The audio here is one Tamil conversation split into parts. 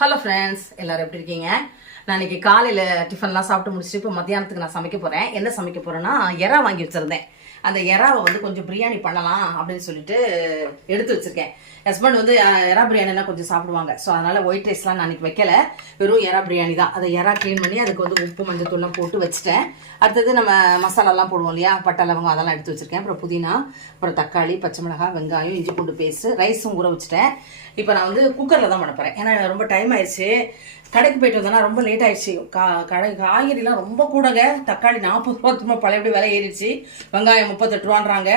ஹலோ ஃப்ரெண்ட்ஸ் எல்லாரும் எப்படி இருக்கீங்க? நான் இன்னைக்கு காலையில் டிஃபன்லாம் சாப்பிட்டு முடிச்சுட்டு இப்போ மத்தியானத்துக்கு நான் சமைக்க போகிறேன் என்ன சமைக்க போகிறேன்னா எறா வாங்கி வச்சுருந்தேன். அந்த எறாவை வந்து கொஞ்சம் பிரியாணி பண்ணலாம் அப்படின்னு சொல்லிட்டு எடுத்து வச்சுருக்கேன். ஹஸ்பண்ட் வந்து எறா பிரியாணிலாம் கொஞ்சம் சாப்பிடுவாங்க. ஸோ அதனால் ஒயிட் ரைஸ்லாம் நான் அன்றைக்கி வைக்கல. வெறும் எறா பிரியாணி தான். அதை எறா க்ளீன் பண்ணி அதுக்கு வந்து உப்பு மஞ்சள் தூள்லாம் போட்டு வச்சுட்டேன். அடுத்தது நம்ம மசாலாலாம் போடுவோம் இல்லையா? பட்டை லவங்கம் அதெல்லாம் எடுத்து வச்சுருக்கேன். அப்புறம் புதினா அப்புறம் தக்காளி பச்சை மிளகாய் வெங்காயம் இஞ்சி பூண்டு பேஸ்ட்டு ரைஸும் ஊற வச்சுட்டேன். இப்போ நான் வந்து குக்கரில் தான் பண்ண போகிறேன் ஏன்னா ரொம்ப டைம் ஆயிடுச்சு. கடைக்கு போயிட்டு வந்தேன்னா ரொம்ப லேட் ஆயிடுச்சு. கா கடை காய்கறிலாம் ரொம்ப கூடங்க. தக்காளி நாற்பது ரூபா திரும்ப பழையபடி விலை ஏறிடுச்சு. வெங்காயம் முப்பத்தெட்டு ரூபான்றாங்க.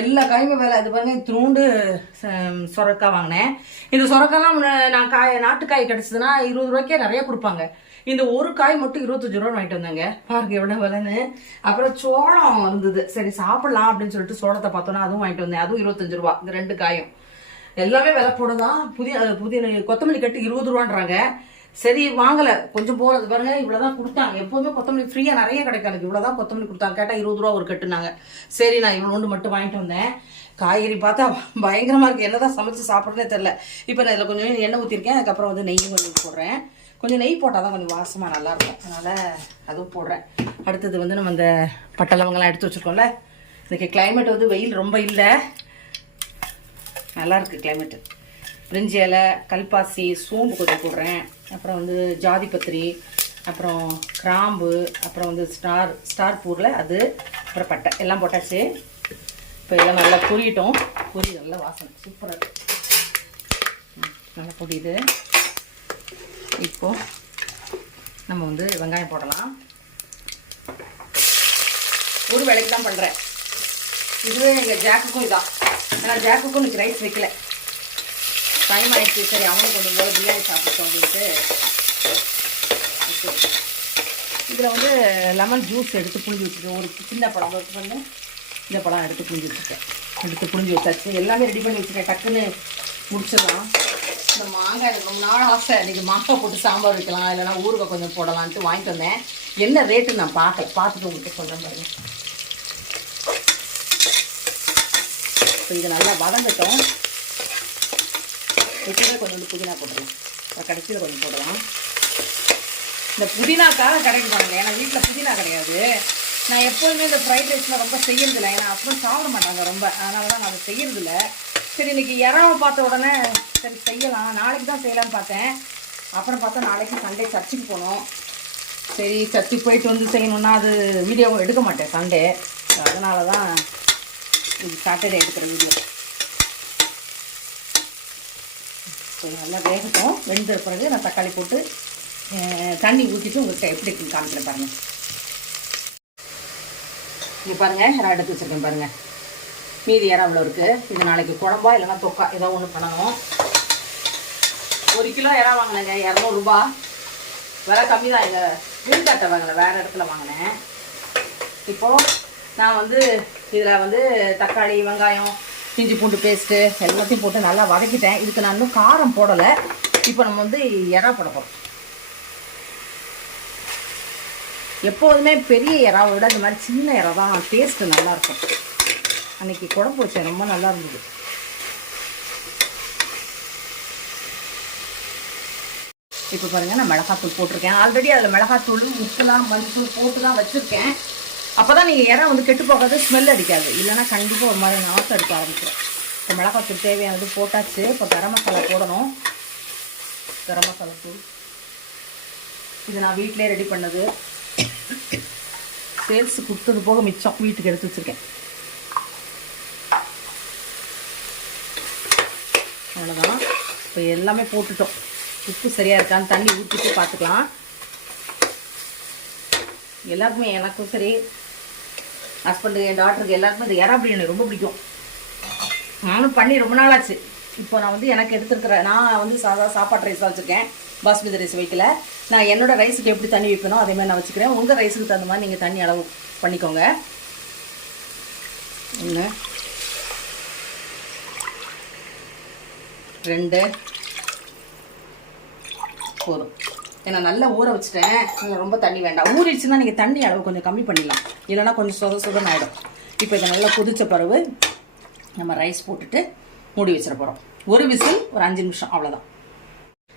எல்லா காயுமே விலை அது பாருங்க திருண்டு சொரக்காய் வாங்கினேன். இந்த சொரக்காய்லாம் நான் காய் நாட்டுக்காய் கிடச்சதுன்னா இருபது ரூபாய்க்கே நிறைய கொடுப்பாங்க. இந்த ஒரு காய் மட்டும் இருபத்தஞ்சு ரூபா வாங்கிட்டு வந்தாங்க. பாருங்க எவ்வளோ விலைன்னு. அப்புறம் சோளம் இருந்தது. சரி சாப்பிடலாம் அப்படின்னு சொல்லிட்டு சோளத்தை பார்த்தோன்னா அதுவும் வாங்கிட்டு வந்தேன். அதுவும் இருபத்தஞ்சு ரூபா இந்த ரெண்டு காயும். எல்லாமே விலை போடுதான். புதிய புதிய கொத்தமல்லி கட்டு இருபது ரூபான்றாங்க. சரி வாங்கல. கொஞ்சம் போறது பாருங்க இவ்வளவுதான் கொடுத்தாங்க. எப்பவுமே கொத்தமல்லி ஃப்ரீயா நிறைய கிடைக்காது. இவ்வளவுதான் கொத்தமல்லி கொடுத்தாங்க. கேட்டா இருபது ரூபா ஒரு கட்டுனாங்க சரி நான் இவ்வளோ ஒன்று மட்டும் வாங்கிட்டு வந்தேன். காய்கறி பார்த்தா பயங்கரமா இருக்கு. என்னதான் சமைச்சு சாப்பிட்றதே தெரியல. இப்போ நான் இதில் கொஞ்சம் எண்ணெய் ஊற்றிருக்கேன் அதுக்கப்புறம் வந்து நெய்யும் கொஞ்சம் போடுறேன். கொஞ்சம் நெய் போட்டால் தான் கொஞ்சம் வாசமாக நல்லா இருக்கும். அதனால அதுவும் போடுறேன். அடுத்தது வந்து நம்ம இந்த பட்டை லவங்கெல்லாம் எடுத்து வச்சிருக்கோம்ல. இன்னைக்கு கிளைமேட் வந்து வெயில் ரொம்ப இல்லை. நல்லா இருக்கு கிளைமேட்டு பிரிஞ்சி இலை கல்பாசி சோம்பு கொஞ்சம் போடுறேன். அப்புறம் வந்து ஜாதிபத்திரி அப்புறம் கிராம்பு அப்புறம் வந்து ஸ்டார் ஸ்டார் பூரில் அது அப்புறம் பட்டை. எல்லாம் போட்டாச்சு. இப்போ எல்லாம் நல்லா பொரியட்டும். பொரி நல்லா வாசனை. சூப்பராக இருக்கு. ம், நல்லா பொடியுது இப்போது நம்ம வந்து வெங்காயம் போடலாம். ஒரு வேலைக்கு தான் பண்ணுறேன் இதுவே எங்கள் ஜாக்குக்கும் இதான். ஏன்னா ஜாக்குக்கும் இன்னைக்கு ரைஸ் வைக்கல. டைம் ஆயிடுச்சு. சரி அவனுக்கு கொஞ்சம் போல பிரியாணி சாப்பிட்டோம் அப்படின்ட்டு இதில் வந்து லெமன் ஜூஸ் எடுத்து புழிஞ்சு வச்சுருக்கேன். ஒரு சின்ன பழம் ஒர்க் இந்த பழம் எடுத்து புழிஞ்சு வச்சுருக்கேன். எடுத்து புழிஞ்சு வச்சாச்சு. எல்லாமே ரெடி பண்ணி வச்சுருக்கேன். டக்குன்னு முடிச்சிடலாம். இந்த மாங்காய் ரொம்ப நாள் ஆசை. இன்றைக்கி மாங்காய் போட்டு சாம்பார் வைக்கலாம். இல்லைனா ஊறுகாய் கொஞ்சம் போடலான்ட்டு வாங்கிட்டு வந்தேன். என்ன ரேட்டு நான் பார்க்கல. பார்த்துட்டு உங்களுக்கு சொல்கிறேன் பாருங்க. இப்போ இது நல்லா வதங்கட்டும். இப்போவே கொஞ்சம் வந்து புதினா போட்டுடலாம் கடைசியில் கொஞ்சம் போடலாம். இந்த புதினா காரம் கடைக்கு போனாங்க. ஏன்னா வீட்டில் புதினா கிடையாது. நான் எப்போதுமே இந்த ஃப்ரைட் ரைஸில் ரொம்ப செய்யறதில்ல. ஏன்னா அப்புறம் சாப்பிட மாட்டாங்க ரொம்ப. அதனால தான் நான் அதை செய்யறதில்ல. சரி இன்னைக்கு இறாவை பார்த்த உடனே சரி செய்யலாம். நாளைக்கு தான் செய்யலாம்னு பார்த்தேன். அப்புறம் பார்த்தா நாளைக்கு சண்டே சர்ச்சுக்கு போகணும் சரி சர்ச்சுக்கு போயிட்டு வந்து செய்யணும்னா அது வீடியோவும் எடுக்க மாட்டேன் சண்டே அதனால தான் இது சாட்டர்டே எடுக்கிற வீடியோ கொஞ்சம் நல்லா வேகட்டும். வெந்த பிறகு நான் தக்காளி போட்டு தண்ணி ஊற்றிட்டு உங்களுக்கு எப்படி இருக்குன்னு காமிக்கிறேன் பாருங்கள் இங்கே பாருங்கள் நான் எடுத்து வச்சுருக்கேன் பாருங்கள் மீதி இறம் அவ்வளோ இருக்குது இது நாளைக்கு குழம்பா இல்லைன்னா தொக்கா ஏதோ ஒன்று பண்ணணும். ஒரு கிலோ இறா வாங்கினேங்க இரநூறுபா விலை கம்மி தான் எங்கள் விழுக்காட்டை வாங்கலை வேறு இடத்துல வாங்கினேன். இப்போது நான் வந்து இதில் வந்து தக்காளி வெங்காயம் இஞ்சி பூண்டு பேஸ்ட்டு எல்லாத்தையும் போட்டு நல்லா வதக்கிட்டேன். இதுக்கு நான் இன்னும் காரம் போடலை. இப்போ நம்ம வந்து இறா போட போகிறோம் எப்போதுமே பெரிய இறாவை விட இந்த மாதிரி சின்ன இறா தான் டேஸ்ட்டு நல்லாயிருக்கும் அன்னைக்கு குழம்பு வச்சேன். ரொம்ப நல்லா இருந்தது. இப்போ பாருங்க நான் மிளகாத்தூள் போட்டிருக்கேன். ஆல்ரெடி அதில் மிளகாத்தூள் உப்புலாம் மஞ்சள் போட்டு தான் வச்சுருக்கேன். அப்போ தான் நீங்கள் இறம் வந்து கெட்டு போகாது ஸ்மெல் அடிக்காது. இல்லைன்னா கண்டிப்பாக ஒரு மாதிரி நாசம் எடுக்க ஆரம்பிச்சிடும் இப்போ மிளகாத்தூள் தேவையானது போட்டாச்சு. இப்போ கரம் மசாலா போடணும். கரம் மசாலா தூள். இது நான் வீட்டிலே ரெடி பண்ணது. சேல்ஸ் கொடுத்தது போக மிச்சம். வீட்டுக்கு எடுத்து வச்சுருக்கேன். அவ்வளோதான் இப்போ எல்லாமே போட்டுட்டோம். உப்பு சரியாக இருக்கான்னு தண்ணி ஊற்றிட்டு பார்த்துக்கலாம் எல்லாருக்குமே எனக்கும் சரி. ஹஸ்பண்டு என் டாக்டருக்கு எல்லாருக்குமே இந்த இறா பிரியாணி ரொம்ப பிடிக்கும். நானும் பண்ணி ரொம்ப நாளாச்சு. இப்போ நான் வந்து எனக்கு எடுத்துருக்கிற நான் வந்து சாதா சாப்பாடு ரைஸ் தான் வச்சுருக்கேன். பாஸ்மதி ரைஸ் வைக்கல. நான் என்னோடய ரைஸுக்கு எப்படி தண்ணி வைப்பேனோ அதே மாதிரி நான் வச்சுக்கிறேன். உங்கள் ரைஸுக்கு தகுந்த மாதிரி நீங்கள் தண்ணி அளவு பண்ணிக்கோங்க. ஒன்று ரெண்டு. போதும் ஏன்னா நல்லா ஊற வச்சுட்டேன். ரொம்ப தண்ணி வேண்டாம். ஊறிடுச்சுன்னா நீங்கள் தண்ணி அளவு கொஞ்சம் கம்மி பண்ணிடலாம். இல்லைன்னா கொஞ்சம் சொத சுதம் ஆகிடும் இப்போ இதை நல்லா கொதித்த பிறகு நம்ம ரைஸ் போட்டுட்டு மூடி வச்சிட போகிறோம் ஒரு விசில் ஒரு அஞ்சு நிமிஷம் அவ்வளோதான்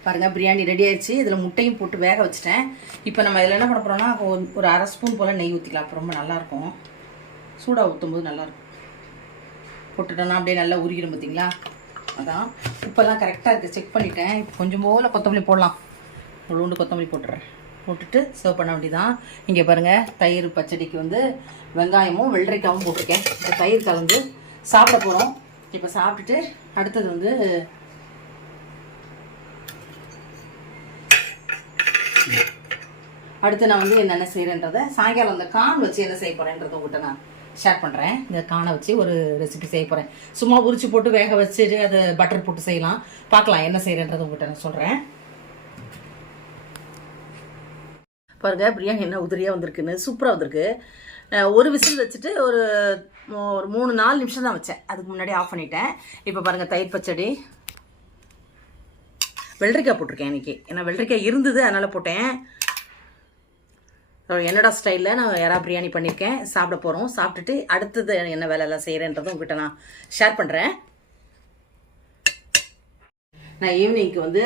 பாருங்க பிரியாணி ரெடி ஆயிடுச்சு. இதில் முட்டையும் போட்டு வேக வச்சுட்டேன். இப்போ நம்ம இதில் என்ன பண்ண போகிறோம்னா ஒரு அரை ஸ்பூன் போல் நெய் ஊற்றிக்கலாம் அப்போ ரொம்ப நல்லாயிருக்கும் சூடாக ஊற்றும்போது நல்லாயிருக்கும் போட்டுட்டோன்னா அப்படியே நல்லா உருகிடும் பார்த்தீங்களா? அதான். உப்பெல்லாம் கரெக்டாக இருக்குது செக் பண்ணிட்டேன். இப்போ கொஞ்சம் போல் கொத்தமல்லி போடலாம். முழுண்டு கொத்தமல்லி போட்டுறேன். போட்டுட்டு சர்வ் பண்ண வேண்டியதான் இங்கே பாருங்கள் தயிர் பச்சடிக்கு வந்து வெங்காயமும் வெள்ளரிக்காயும் போட்டிருக்கேன். இந்த தயிர் கலந்து சாப்பிட போகிறோம் இப்போ சாப்பிட்டுட்டு அடுத்தது வந்து அடுத்து நான் வந்து என்னென்ன செய்கிறேன்றதை சாயங்காலம் அந்த கான் வச்சு என்ன செய்ய போகிறேன்றதை உங்கள்கிட்ட நான் ஷேர் பண்ணுறேன் இந்த கானை வச்சு ஒரு ரெசிபி செய்ய போகிறேன் சும்மா உரிச்சு போட்டு வேக வச்சுட்டு அதை பட்டர் போட்டு செய்யலாம். பார்க்கலாம் என்ன செய்கிறேன்றதை உங்கள்கிட்ட நான் சொல்கிறேன் பாருங்கள் பிரியாணி என்ன உதிரியாக வந்திருக்குன்னு சூப்பராக வந்திருக்கு. ஒரு விசில் வச்சுட்டு ஒரு ஒரு மூணு நாலு நிமிஷம் தான் வச்சேன். அதுக்கு முன்னாடி ஆஃப் பண்ணிட்டேன். இப்போ பாருங்கள் தயிர் பச்சடி. வெள்ளரிக்காய் போட்டிருக்கேன் இன்னைக்கு. ஏன்னா வெள்ளரிக்காய் இருந்தது அதனால் போட்டேன். என்னடா என்னோட ஸ்டைலில் நான் யாரா பிரியாணி பண்ணியிருக்கேன் சாப்பிட போகிறோம் சாப்பிட்டுட்டு அடுத்தது என்ன வேலையெல்லாம் செய்கிறேன்றதும் உங்ககிட்ட நான் ஷேர் பண்ணுறேன் நான் ஈவினிங்க்கு வந்து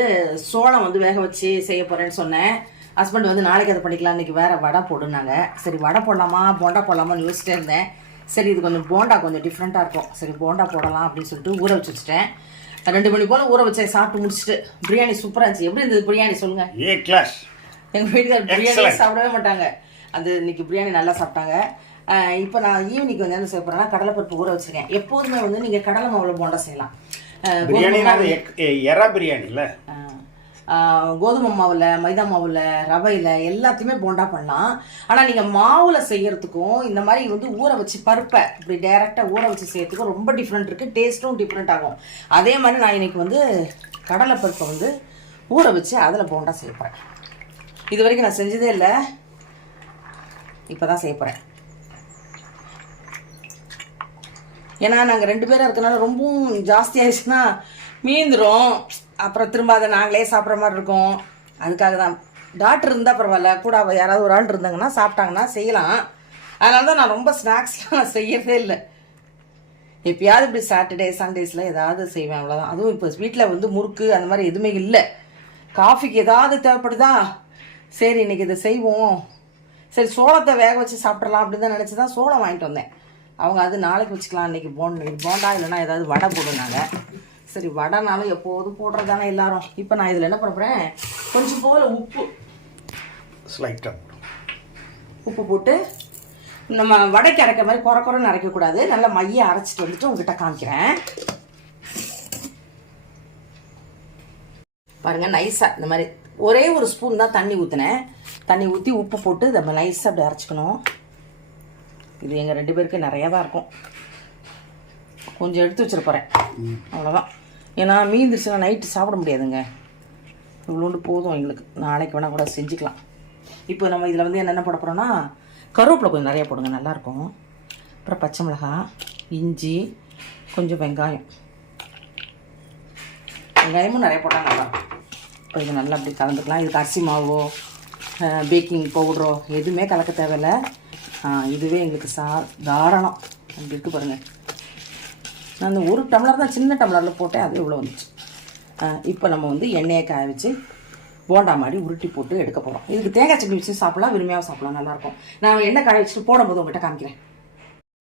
சோளம் வந்து வேக வச்சு செய்ய போகிறேன்னு சொன்னேன். ஹஸ்பண்ட் வந்து நாளைக்கு அதை பண்ணிக்கலாம். இன்னைக்கு வேற வடை போடுனாங்க. சரி வடை போடலாமா? போண்டா போடலாமான்னு யோசிச்சிட்டே இருந்தேன். சரி இது கொஞ்சம் போண்டா கொஞ்சம் டிஃப்ரெண்ட்டாக இருக்கும். சரி போண்டா போடலாம் அப்படின்னு சொல்லிட்டு ஊற வச்சு வச்சுட்டேன் ரெண்டு மணி போல் ஊற வச்சேன். சாப்பிட்டு முடிச்சுட்டு. பிரியாணி சூப்பராக இருந்துச்சு. எப்படி இருந்தது பிரியாணி சொல்லுங்கள் ஏ கிளாஸ் எங்கள் வீட்டுக்கார் பிரியாணி. சாப்பிடவே மாட்டாங்க. அது இன்னைக்கு பிரியாணி நல்லா சாப்பிட்டாங்க. இப்போ நான் ஈவினிங் வந்து என்ன செய்ய போறேன்னா கடலைப்பருப்பு ஊற வச்சிருக்கேன். எப்போதுமே வந்து நீங்கள் கடலை மாவுல போண்டா செய்யலாம். எறா பிரியாணி இல்ல கோதுமை மாவில் மைதா மாவில் ரவையில் எல்லாத்தையுமே போண்டா பண்ணலாம். ஆனால் நீங்கள் மாவில் செய்கிறதுக்கும் இந்த மாதிரி வந்து ஊற வச்சு பருப்பை இப்படி டைரெக்டாக ஊற வச்சு செய்யறதுக்கும் ரொம்ப டிஃப்ரெண்ட் இருக்குது டேஸ்ட்டும் டிஃப்ரெண்ட் ஆகும். அதே மாதிரி நான் இன்னைக்கு வந்து கடலை பருப்பை வந்து ஊற வச்சு அதில் போண்டா செய்ய போகிறேன் இது வரைக்கும் நான் செஞ்சதே இல்லை. இப்பதான் செய்ய போகிறேன் ஏன்னா நாங்கள் ரெண்டு பேரும் இருக்கனால ரொம்பவும் ஜாஸ்தி ஆயிடுச்சுன்னா அப்புறம் திரும்ப அதை நாங்களே சாப்பிட்ற மாதிரி இருக்கும். அதுக்காக தான். டாக்டர் இருந்தால் பரவாயில்ல கூட யாராவது ஒரு ஆள் இருந்தாங்கன்னா சாப்பிட்டாங்கன்னா செய்யலாம். அதனால தான் நான் ரொம்ப ஸ்நாக்ஸ்லாம் நான் செய்யறதே இல்லை. எப்பயாவது இப்படி சாட்டர்டே சண்டேஸில் ஏதாவது செய்வேன் அவ்வளோதான் அதுவும் இப்போ வீட்டில் வந்து முறுக்கு அந்த மாதிரி எதுவுமே இல்லை. காஃபிக்கு ஏதாவது தேவைப்படுதா? சரி இன்னைக்கு இதை செய்வோம். சரி சோளத்தை வேக வச்சு சாப்பிட்றலாம் அப்படின்னு தான் நினச்சி தான் சோளம் வாங்கிட்டு வந்தேன். அவங்க அது நாளைக்கு வச்சுக்கலாம் இன்றைக்கி போன் போண்டா இல்லைன்னா ஏதாவது வடை போடுனாங்க. சரி வடைனாலும் எப்போதும் போடுறது தானே எல்லாரும். இப்போ நான் இதில் என்ன பண்ண போகிறேன் கொஞ்சம் போல உப்பு. ஸ்லைட்டா உப்பு போட்டு நம்ம வடைக்கு அரைக்கிற மாதிரி குறை குறைன்னு அரைக்கக்கூடாது. நல்லா மைய அரைச்சிட்டு வந்துட்டு உங்ககிட்ட காமிக்கிறேன். பாருங்க நைஸாக இந்த மாதிரி ஒரே ஒரு ஸ்பூன் தான் தண்ணி ஊற்றினேன் தண்ணி ஊற்றி உப்பு போட்டு நம்ம நைஸாக அப்படி அரைச்சிக்கணும். இது எங்கள் ரெண்டு பேருக்கு நிறையா தான் இருக்கும். கொஞ்சம் எடுத்து வச்சிட போகிறேன் அவ்வளோதான் ஏன்னா மீந்துருச்சுன்னா நைட்டு சாப்பிட முடியாதுங்க. இவ்வளோண்டு போதும் எங்களுக்கு. நாளைக்கு வேணால் கூட செஞ்சுக்கலாம். இப்போ நம்ம இதில் வந்து என்னென்ன போட போகிறோம்னா கருவேப்பிலை கொஞ்சம் நிறைய போடுங்க. நல்லாயிருக்கும். அப்புறம் பச்சை மிளகாய் இஞ்சி கொஞ்சம் வெங்காயம். வெங்காயமும் நிறைய போட்டால் நல்லா. இப்போ இது நல்லா அப்படி கலந்துக்கலாம். இதுக்கு அரிசி மாவோ பேக்கிங் பவுடரோ எதுவுமே கலக்க தேவையில்ல. இதுவே எங்களுக்கு சா தாராளம். அப்படி இருக்கு பாருங்கள் நான் அந்த ஒரு டம்ளர் தான் சின்ன டம்ளரில் போட்டேன் அது இவ்வளோ வந்துச்சு. இப்போ நம்ம வந்து எண்ணெயை காய வச்சு போண்டா மாதிரி உருட்டி போட்டு எடுக்க போகிறோம் இதுக்கு தேங்காய் சட்னி வச்சு சாப்பிடலாம் விரும்பியாக சாப்பிடலாம் நல்லாயிருக்கும் நான் எண்ணெய் காய வச்சுட்டு போடும்போது உங்கள்கிட்ட காமிக்கிறேன்.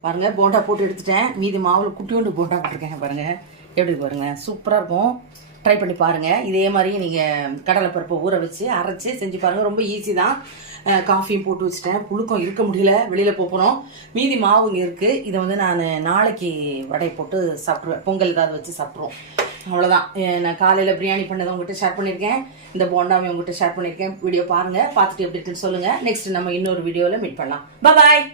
பாருங்கள் போண்டா போட்டு எடுத்துட்டேன். மீதி மாவில் குட்டியோண்டு போண்டா போட்டிருக்கேன் பாருங்கள் எப்படி பாருங்க? சூப்பராக இருக்கும். ட்ரை பண்ணி பாருங்கள் இதே மாதிரி நீங்கள் கடலைப்பருப்பை ஊற வச்சு அரைச்சி செஞ்சு பாருங்கள் ரொம்ப ஈஸி தான். காஃபியும் போட்டு வச்சுட்டேன். புழுக்கம் இருக்க முடியல. வெளியில் போகிறோம் மீதி மாவு இங்கே இருக்குது இதை வந்து நான் நாளைக்கு வடை போட்டு சாப்பிட்ருவேன் பொங்கல் ஏதாவது வச்சு சாப்பிட்ருவோம் அவ்வளோதான் நான் காலையில் பிரியாணி பண்ணதை உங்கள்கிட்ட ஷேர் பண்ணியிருக்கேன். இந்த போண்டாவை உங்கள்கிட்ட ஷேர் பண்ணியிருக்கேன். வீடியோ பாருங்கள் பார்த்துட்டு எப்படி இருக்குன்னு சொல்லுங்கள் நெக்ஸ்ட் நம்ம இன்னொரு வீடியோவில் மீட் பண்ணலாம். பாய்